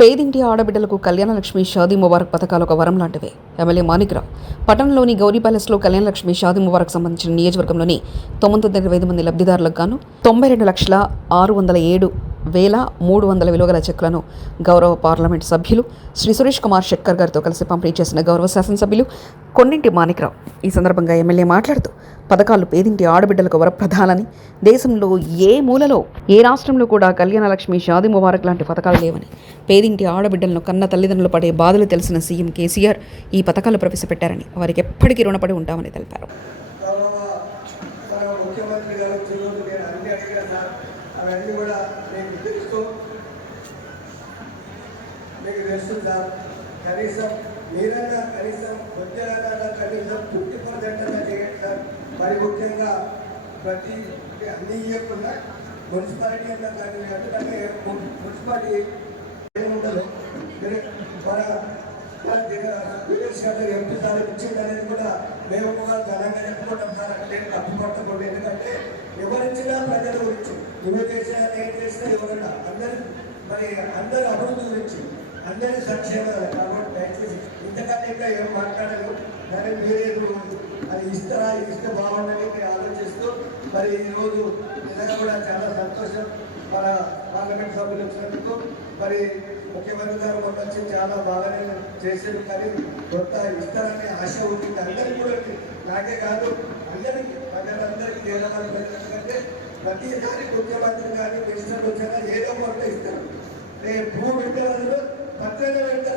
పేదింటి ఆడబిడ్డలకు కళ్యాణలక్ష్మి షాదీ ముబారక్ పథకాలు ఒక వరం లాంటివే. ఎమ్మెల్యే మాణిక్రావు పట్టణంలోని గౌరీ ప్యాలెస్లో కళ్యాణలక్ష్మి షాదీ ముబారక్ సంబంధించిన నియోజకవర్గంలోని 925 మంది లబ్ధిదారులకు గాను 92,607,300 విలువగల చెక్కులను గౌరవ పార్లమెంట్ సభ్యులు శ్రీ సురేష్ కుమార్ షెట్కర్ గారితో కలిసి పంపిణీ చేసిన గౌరవ శాసనసభ్యులు కొన్నింటి మాణిక్రావు ఈ సందర్భంగా ఎమ్మెల్యే మాట్లాడుతూ పథకాలు పేదింటి ఆడబిడ్డలకు వరప్రధాలని, దేశంలో ఏ మూలలో ఏ రాష్ట్రంలో కూడా కళ్యాణలక్ష్మి షాదీ ముబారక్ లాంటి పథకాలు లేవని, పేదింటి ఆడబిడ్డలను కన్న తల్లిదండ్రులు పడే బాధలు తెలిసిన సీఎం కేసీఆర్ ఈ పథకాలు ప్రవేశపెట్టారని, వారికి ఎప్పటికీ రుణపడి ఉంటామని తెలిపారు. కనీసం మీరైనా కనీసం వచ్చేలాగా కనీసం 50% చేయండి సార్. మరి ముఖ్యంగా ప్రతి అన్ని ఇవ్వకుండా మున్సిపాలిటీ అన్నా కానీ, ఎందుకంటే మున్సిపాలిటీ ఉండదు. మన ఎంపీ సార్ ఇచ్చింది అనేది కూడా మేము కూడా ఘనంగా చెప్పుకుంటాం సార్. అంటే తప్పుపట్టకూడదు, ఎందుకంటే ఎవరిచ్చినా ప్రజల గురించి, నువ్వు చేసినా నేను చేసినా ఎవరన్నా అందరి అభివృద్ధి గురించి, అందరి సంక్షేమాలు. కాబట్టి దయచేసి ఇంతకంటే ఇంకా ఏం మాట్లాడలేదు. కానీ మీరేదో అది ఇస్తారా, ఇస్తే బాగుందని ఆలోచిస్తూ మరి ఈరోజు నిజంగా కూడా చాలా సంతోషం. మన పార్లమెంట్ సభ్యులు వచ్చినందుకు మరి ముఖ్యమంత్రి గారు మొన్న వచ్చి చాలా బాగానే చేశారు. కానీ కొత్త ఇస్తారనే ఆశ ఉంటుంది అందరికీ కూడా, నాకే కాదు అందరికీ, ప్రజలందరికీ, దేశవాళ్ళ ప్రజలంటే ప్రతిసారి ముఖ్యమంత్రి కానీ మినిస్టర్లు వచ్చినా ఏదో కొంత ఇస్తారు. భూమి పెట్టే వాళ్ళు పత్రిక పెడతారు.